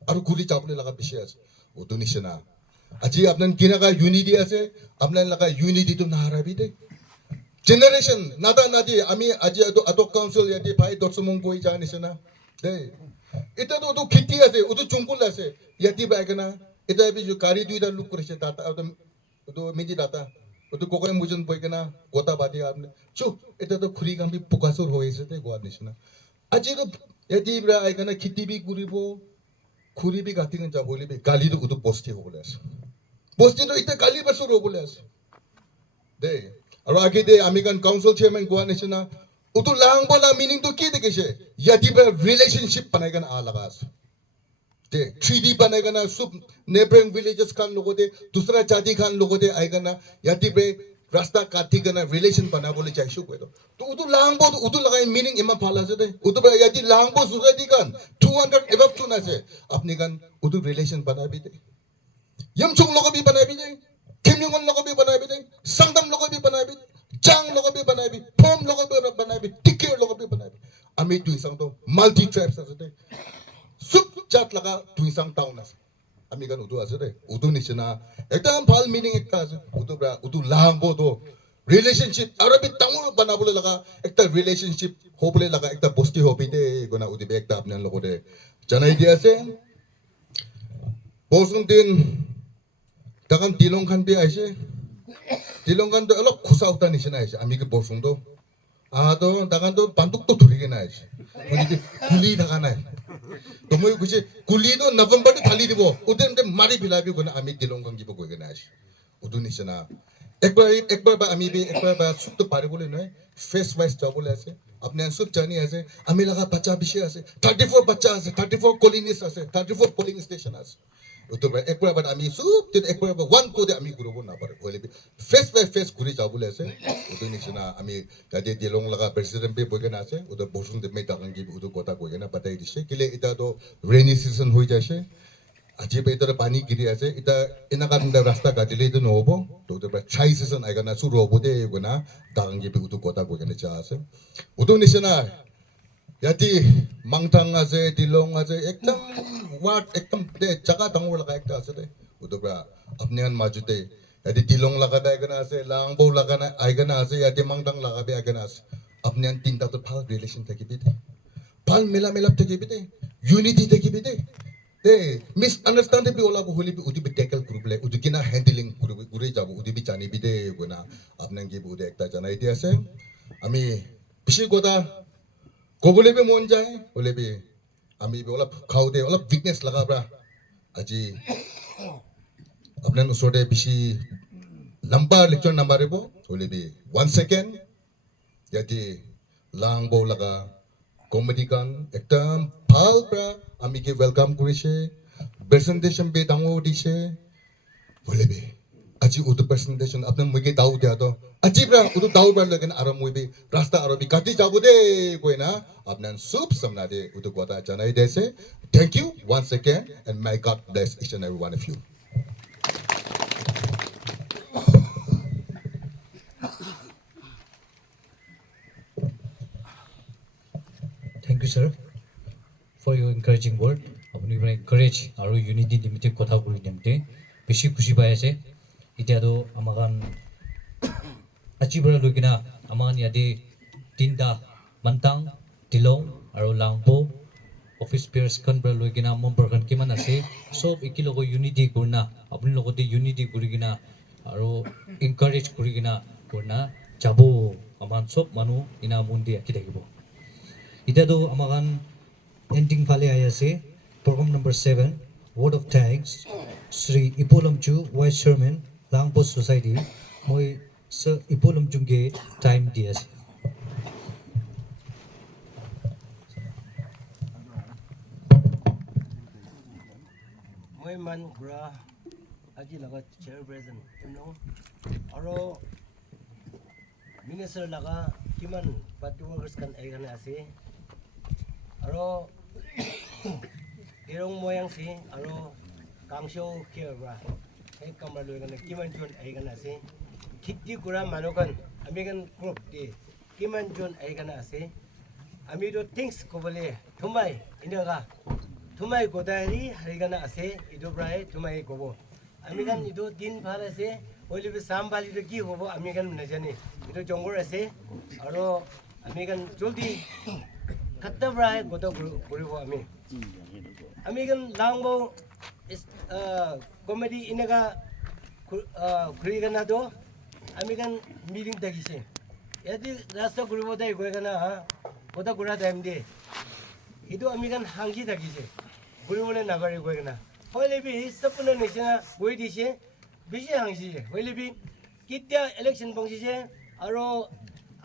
aro guri jabole laga bishi as utu nishna aji apnan kina ka unity ase apnan laga unity to naharabi de generation nada nadi ami aji ato council yadi pai dotsumong koi jani sena de ita to khiti ase utu chungkul ase yadi ba kana ita bi jo kari duida luk krise tata to miji data utu kokoi mujun poi kana kota badi apne chu ita to khuri gam bi pukasur hoise te goa nisna aji to yadi bra ai kana khiti bi guribo khuri bi gatin jabole bi gali to utu posti hobole ase posti to ita gali basur hobole ase de Aro agi de American Council Chairman goa nishina utu lang bola meaning to ki de kise yadi ba relationship panai gan alagas de 3D panai gan sub neighboring villages kan logo de dusra jati kan logo de ai gan yadi be rasta kati gan relation bana bole chai shu ko to utu lang bo utu lagai meaning ima phala se de utu ba yadi lang bo society kan 200 above to na se apni gan utu relation bana bi de yam chung logo bi bana bi de Kimyongon logo bi banai bi ding, sangdam logo bi banai bi, jang logo bi banai bi, pom logo bi banai bi, tikir logo bi banai bi. Ami tuing sang to multi tribes asate. Sup chat laga tuing sang town as. Ami kan utu asate. Utu nishina. Ekta phal meaning ekta ase. Utu bra utu langbo to relationship. Arabi tangur banabole laga ekta relationship hopole laga ekta posti hobi de gona uti be ekta apne logo de. Janai dia ase. Bosung din Dakan dilong kan bi aise dilong kan to alok khusa uta nishina aise ami ke bosung to to dakan to banduk to dhuri ke na aise uni kuli daga na to moi kuche kuli to November to thali dibo uden de mari bilabi gona ami dilong kan gibo ke na aise udu nishina ekbar ba ami be ekbar ba suk to pare bole noy face wise job bole ase apne suk jani ase ami laga bacha bishi ase 34 bacha ase 34 colonies ase 34 polling station ase Utu ba ekbar ba ami sup tin ekbar ba one ko de ami gurubo na pare ole bi face by face guri jabule ase utu nishina ami kade dilong laga president pe boge na ase utu bosung de me dagang gi utu kota ko na batai dise kile ita to rainy season hoi jase aji pe ita pani giri ase ita ina kan da rasta ka dile to no hobo to utu ba chai season ai kana su robo de gona dagang gi utu kota ko na cha ase utu nishina Yati mangtang ase dilong ase ekdam wat ekdam de jaga dangor laga ekta ase de udobra apne an majute yati dilong laga ba gana ase langbo laga na ai gana ase yati mangtang laga ba gana ase apne an tinta to phal relation thaki bi de phal mela thaki bi de unity thaki bi de misunderstanding bi ola holi bi udi bi tackle kurble udi kina handling kurbe gure jabu udi bi chani bi de gona apne gi bu de ekta janai di ase ami bishi goda Kobole be mon jai, ole be ami be olap khau de olap weakness laga bra. Aji apnan usode bishi lamba lecture number bo ole be 1 second yati langbo laga comedy kan ekdam phal bra ami ke welcome kurise presentation be dango dise boleh be aji utu presentation apne muke tahu dia to aji bra utu tahu bra lekin aro mui be rasta aro bi kati jabu de koi na apnan sup samna de utu kota janai dese. Thank you once again and may God bless each and every one of you. Thank you, sir, for your encouraging word. Apuni bara encourage aro unity dimite kotha kuri dimte beshi khushi pai ase. Itia do amagan achi bara lugina aman yade tinda mantang tilong aro langpo office peers kan bara lugina member kan kiman ase sob ikilogo unity kurna apuni logote unity kurigina aro encourage kurigina kurna jabo aman sob manu ina mundi akidagibo. Ita do amagan ending phale ayase program number 7 word of thanks Sri Ipolamchu Vice Chairman Langpo Society moi Sir Ipolamchu ge time dias. Moi man bra aji laga chair president no aro minister laga kiman party workers kan ai kana ase aro irong moyang si aro kangsho care bra ek kamra loi kana kiman jon ai kana ase khiti kura manokan amigan group ti kiman jon ai kana ase ami do things ko bole thumai inaga thumai godari harigana ase ido brai thumai gobo amigan ido din bhal ase oili be sambali do ki hobo amigan najani ido jongor ase aro amigan joldi khatta brai godo guribo amigan langbo is comedy inaga kurigana do amigan meeting dagise yadi rasta guribo dai goigana goda gura daimde ido amigan hangi dagise guribone nagari goigana hoile bi sapuna nishina goi dise bishi hangsi hoile bi kitya election bangsi aro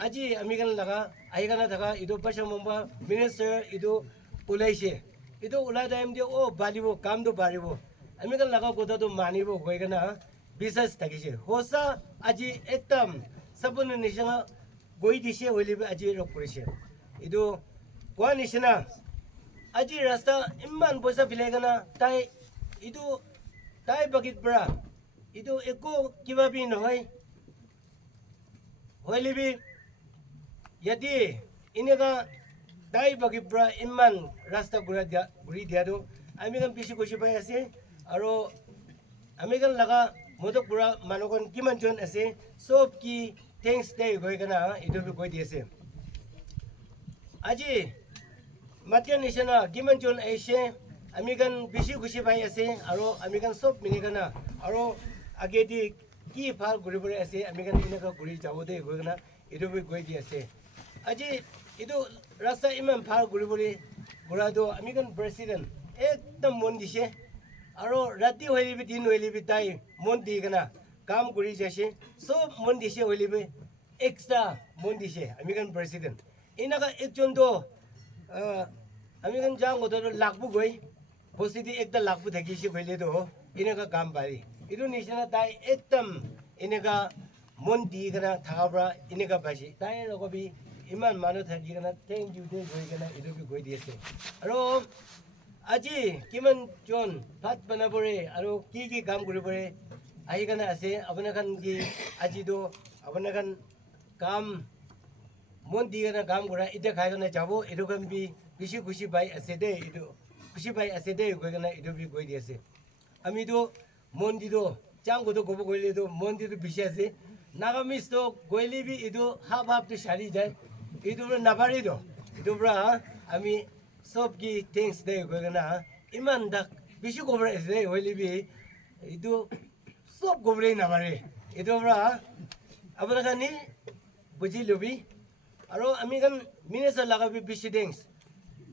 aji amigan laga aigana daga ido pasha momba minister ido ulaise ido ulai daim de o balibo kam do baribo amigan laga goda do manibo goigana business tagise hosa aji ekdam sapuna nishina goi dise hoile bi aji rokrise ido kwa nishina aji rasta imman boisa bilegana tai idu tai bagit bra idu eko kibabi nohoi hoilibi yadi inega tai bagit bra imman rasta guri dia do amigan pisi koshi pai ase aro amigan laga modok bra manogon kiman jon ase sob ki thanks day goi kana idu bi goi di ase aji Matian nishana giman jon aise amigan bishi kushi bai ase aro amigan sob minigana aro agedi ki phal guribure ase amigan inaka guri jawode goigana idobe goidi ase aji ido rasta imam phal guribure gurado amigan president ekdam mon dise aro rati hoilibi din hoilibi tai mon digana kam guri jase sob mon dise hoilibi extra mon dise amigan president inaka ekjon do amigan jang godo lakbu goi positi ekta lakbu thakisi khoile do inega kam bari idu nishana tai ekdam inega mon di gana thagabra inega basi tai rogobi iman manu thagi gana thank you de goi gana idu bi goi diese aro aji kiman jon phat banabore aro ki kam guribore ai gana ase abana kan gi aji do abana kan kam mon di gana kam gura ite khai gana jabo idu kan bi bishi kushi bai asede ido kushi bai asede goi gana ido bi goi diese ami do mondi do chango do gobo goile do mondi do bishi ase nagamis do goile bi ido hab to shari jai ido nabari do ido bra ami sob ki things de goi gana iman dak bishi gobre ase goile bi ido sob gobre nabare ido bra abana kani buji lobi aro ami kan minesa lagabi bishi things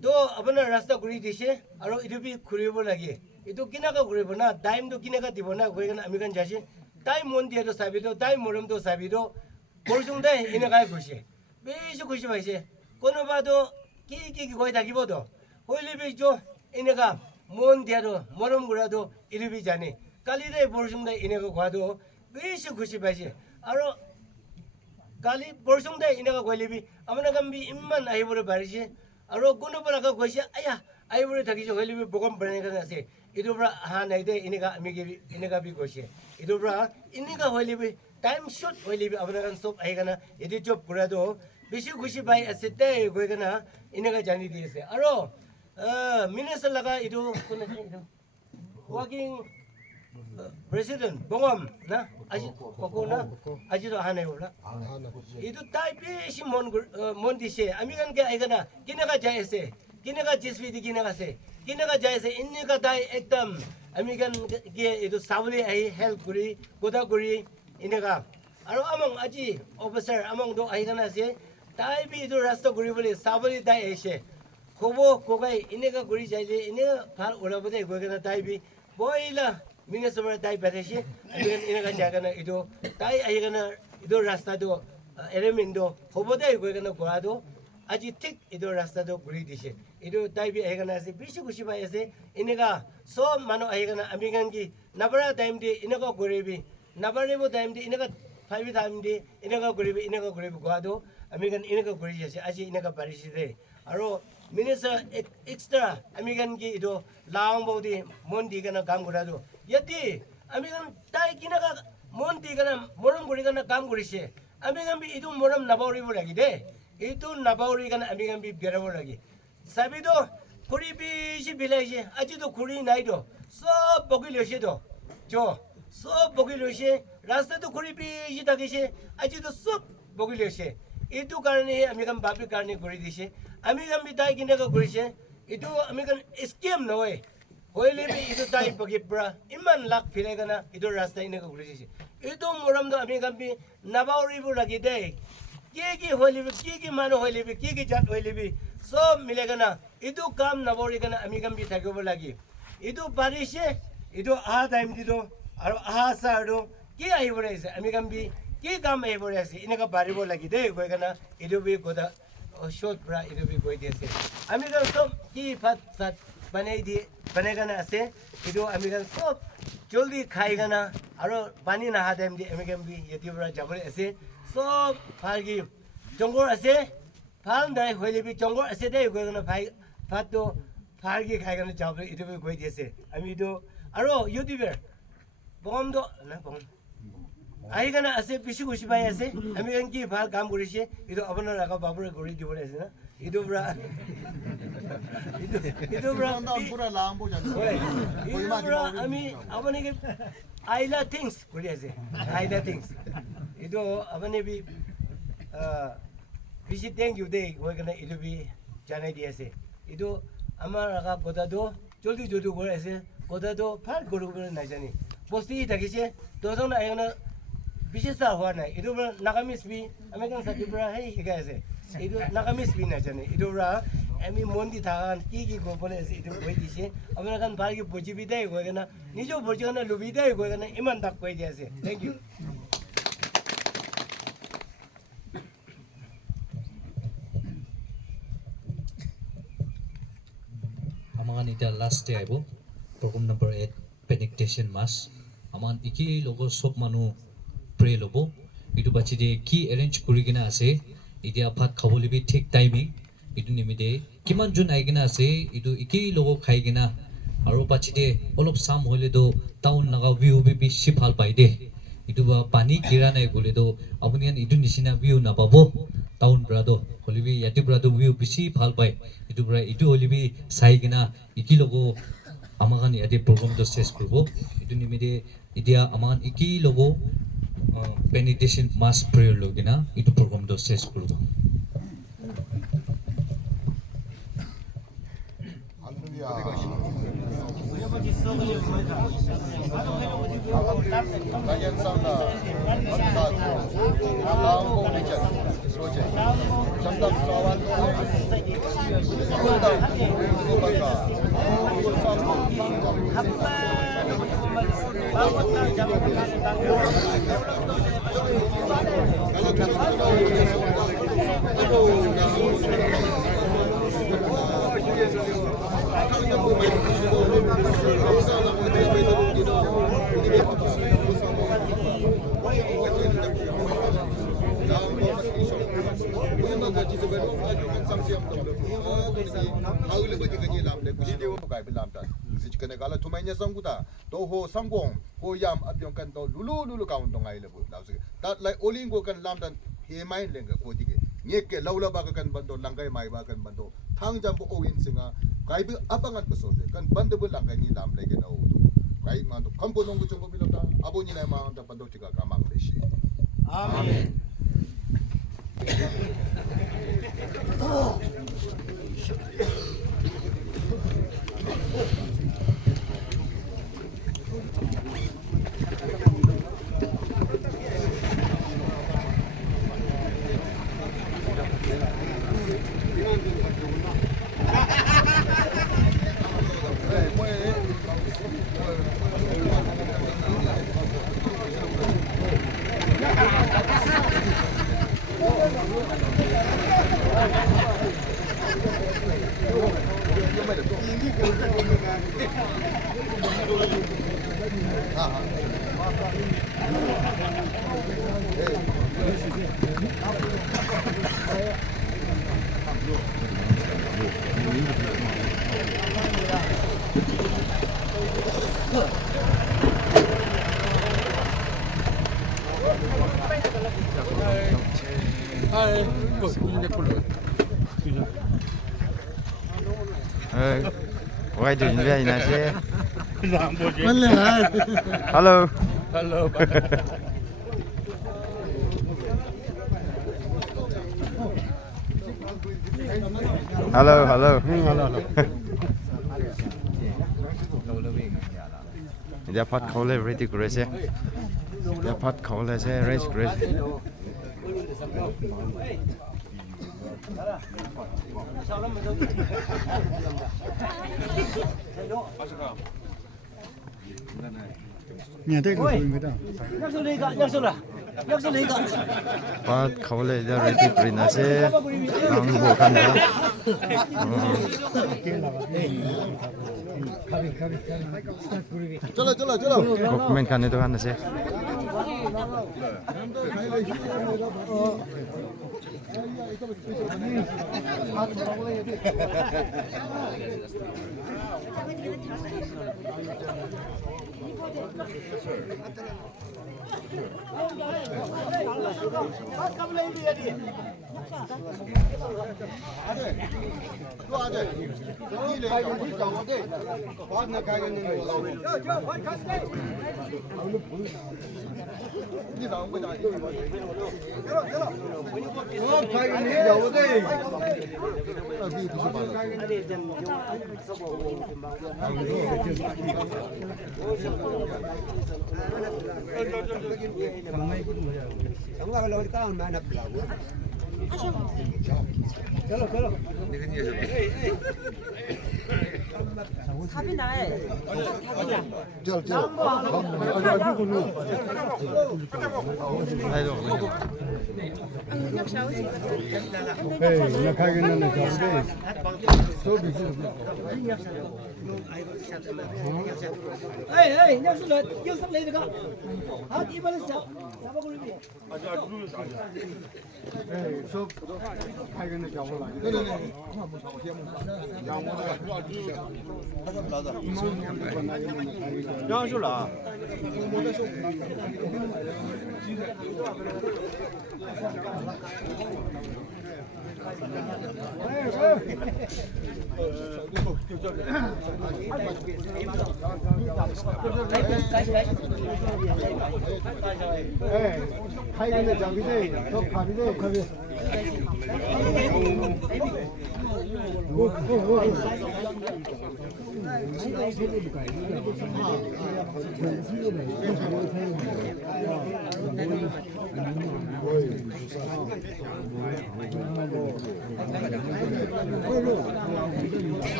do abana rasta guri dise aro idubi khuribo lagi idu kinaka guribo na time do kinaka dibo na goigana amigan jasi time mon dia do sabido time moram do sabido borsung dai ina kai goshi beshi goshi baise kono bado ki goi dagibo do hoili be jo inaka mon diado morom gurado ilibi jane kalide borsungda inega gwado beshi khushi paise aro kali borsungda inega gwalibi amana gambi imman aibore barise aro gono baraka goise aya aibore thakise gwalibi bogom brane kana ase idobra ha naide inega amigi inega bi goise idobra inega gwalibi time short gwalibi amana kan sop aigana yedi job gurado beshi khushi pai ase te goigana inega jani diase aro minister laga itu kuna itu working president bongom na aji koko na aji to hanai ora itu taipi si mon dise amigan ke aigana kinaka jaise kinaka jisvi di kinaka jaise inni ka dai ekdam amigan ke itu savli ai help guri goda guri inega aro among aji officer among do aigana se taipi itu rasta guri bole savli dai ese kobo kogai inega guri jaile inega phal ola bode gogena taibi boila minga somra tai patheshi amigan inega jagana ido tai aigana ido rasta do element do hobode gogena gorado aji tik ido rasta do guri dise ido taibi aigana se bishi kushi bai ase inega so mano aigana amigan gi nabara time de inega gorebi nabare bo time de inega 5 time de inega gorebi gorado amigan inega guri jase aji inega parisi de aro minister extra amigan ki ido laang bodi mondi kana kam gurado yati amigan tai kinaka mondi kana moram guri kana kam gurise amigan bi idu moram nabauri bo lagi de itu nabauri kana amigan bi berabo lagi sabido kuri bi si bilai aji do kuri nai do sob bogil yose do jo sob bogil yose rasta to kuri bi si takise aji do sob bogil yose itu karne amigan babi karne guri dise amigan bi tai kinaka gurise itu amigan scam noy hoile bi itu tai pagipra iman lak philegana itu rasta inaka gurise itu moram do amigan bi nabauri bu lagi de ki hoile bi ki mano hoile bi ki jat hoile bi sob milegana itu kam nabauri kana amigan bi thakibo lagi itu parise itu a time dido aro a sa do ki ai borese amigan bi ki kam ai borese inaka baribo lagi de goigana itu bi goda short bra itu bi goi dese amigan sob ki fat sat banai di banegana ase itu amigan sob joldi khaigana aro pani na hadem di amigan bi yeti bra jabore ase sob phagi jongor ase phal dai hoile bi jongor ase dei goigana phai phato phagi khaigana jabore itu bi goi dese ami do aro youtuber bomdo na bom aigana ase bishi kushi bai ase amigan ki phal kam gorise itu abana raga babure gori dibore ase na itu bra itu bra pura laang bo jan itu bra ami abane ke aila things gori ase aila things itu abane bi bishi thank you day goigana itu bi janai di ase itu amar raga goda do joldi joldi gori ase goda do phal goru gori na jani bosti thakise dozon aigana বিশেষা হওয়া নাই এটা Nagamese B আমি কেন সাথে পৰা হে শিকাই আছে এইটো নাগামিজ বি নাজানে এইটো পৰা আমি মন্দি থাকা কি ক'বলৈ আছে এইটো কৈ দিছে আপোনাৰ কাৰণ ভালকৈ বুজি বিদায় গৈ কেনে নিজেও বুজি কেনে লুবিদায় গৈ কেনে ইমান তাক কৈ দিয়া আছে thank you Amangan ita last day aibo program number 8 penetration mass aman iki logo sob manu pray lobo itu bachi de ki arrange kuri gina ase idia phat khaboli bi thik timing itu nimide kiman jun ai gina ase itu iki logo khai gina aro bachi de olop sam hole do town naga view bi bishi phal pai de itu ba pani kira nai gole do apuni an itu nisina view na pabo town brado holibi yati brado view bishi phal pai itu bra itu holibi sai gina iki logo amagan yati program do ses kurbo itu nimide idia amagan iki logo penetration mass prayer logina itu program do ses kurbo Bagian sana, Bangsat, Lampung Region, Project, Jamdam Sawan, Kundang, Bangka, Kalau Uy magaji sa ganun ang samsiyam to. Haul ko di kanyi lam de kusi de mo kai bilam ta. Si chikane gala tumai nya sangguta. To ho sanggong ho yam abyong kan to lulu kaun to ngai lebu. Lau se. Tat lai oling ko kan lam tan he mai lenga ko dige. Nyeke laula ba kan bando langgai mai ba kan bando. Thang jam bo owin singa kai bi abangan beso de kan bando bu langgai ni lam lege na o. Kai man to kampo nong ko chong bilam ta. Abo ni na ma ta bando tika kamang le shi. Amen. Why do you very nice? Hello. Hello. Hello. Dia pat khâu lên ready grace. Dia pat khâu lên se race grace. Pat khâu lên dia ready green se. Nang bo kan da. चलो Comment kan itu kan se. 답이 나요.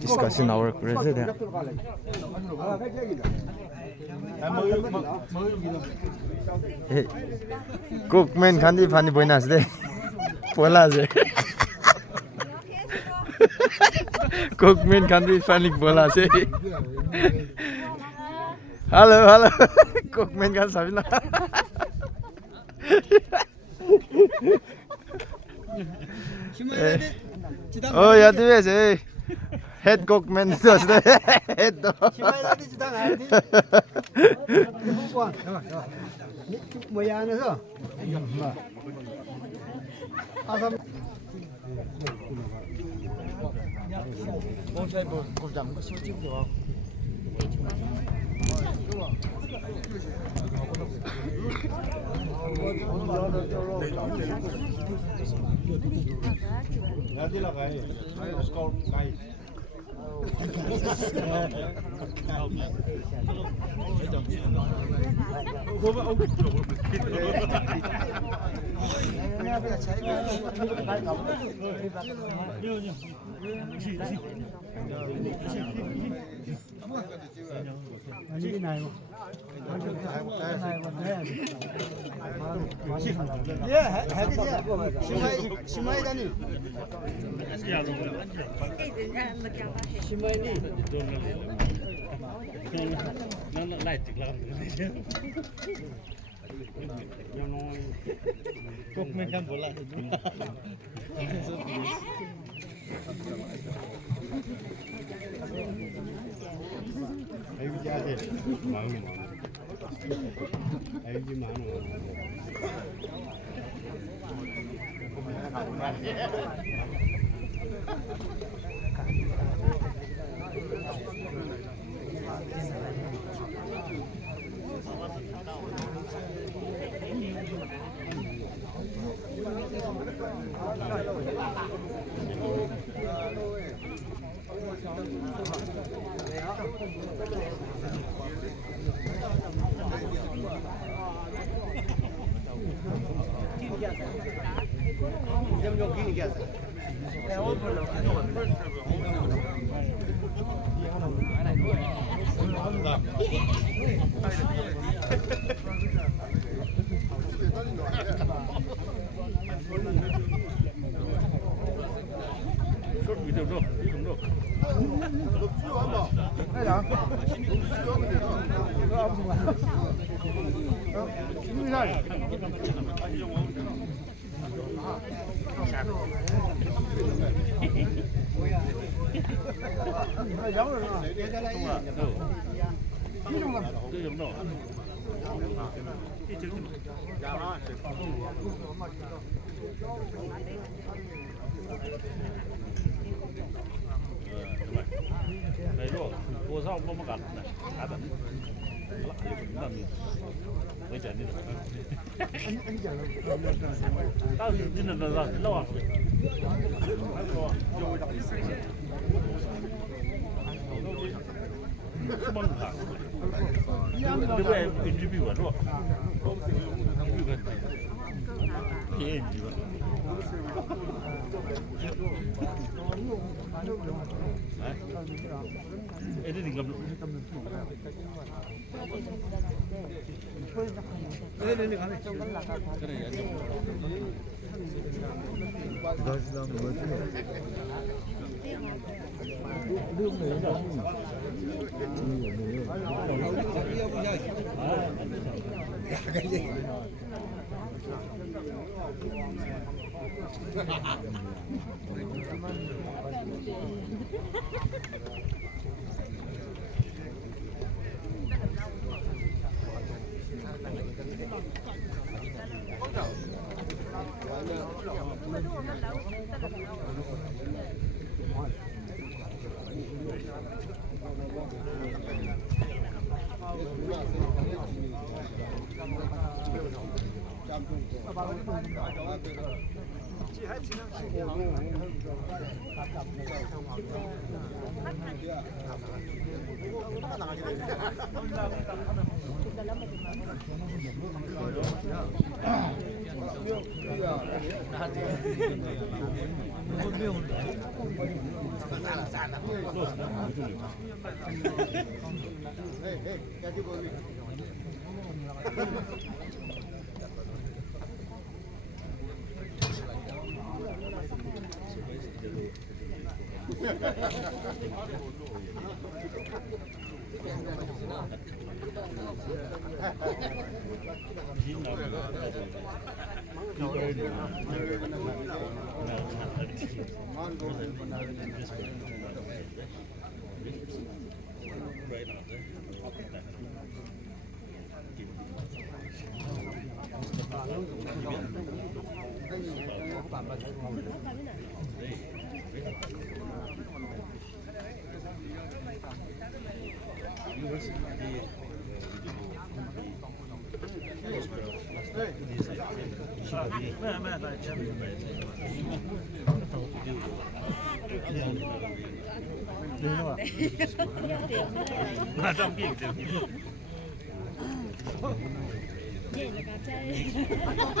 Discussing our president. Hey, cookman kandi pani boinas de. Pola je. Cookman kandi pani bola je. Hello. Cookman kan sabina. Oh ya tuh head cookman itu sudah head tuh.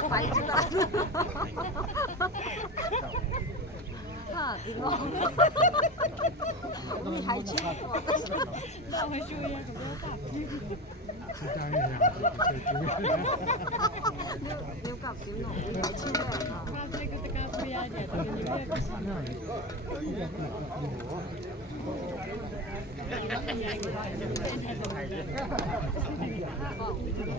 快知道。哈，顶了。你还吃？那还修呀，可不要大皮。牛角卷咯，切啊！我这个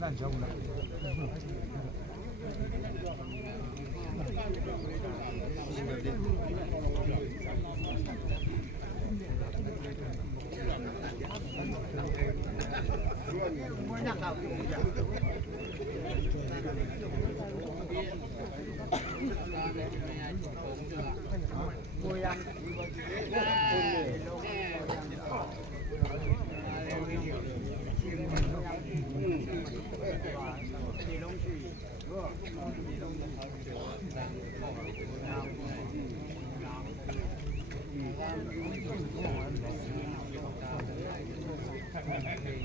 大家不要的，这个你不要Thank you.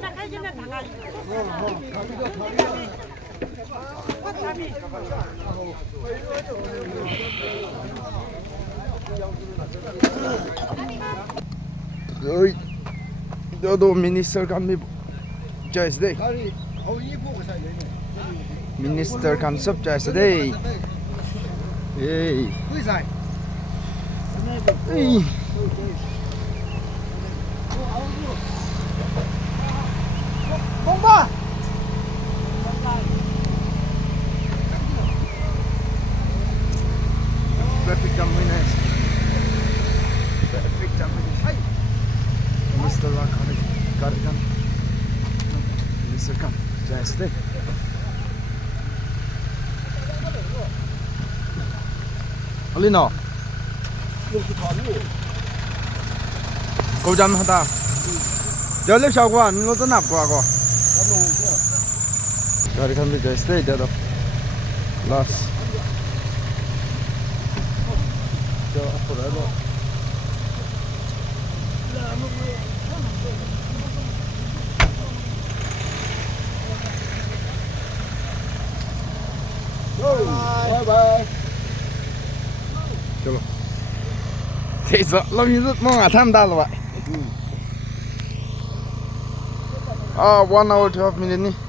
那开心的打开。 Rồi, đồ minister kan mi chơi đây. Minister kan sắp chơi đây. Hey. Hey. Bomba! Traffic jam ini. Traffic jam ini. Minister kan. Minister kan chơi đây. Alino. Câu jam hả ta? Giờ lấy sao qua, nó có nạp qua qua. Gari kan bị chơi stay đó. Last. Cho apurado. Bye bye. Chalo. Thế giờ làm gì rất mong à tham gia rồi vậy. 1 hour 12 minutes ni.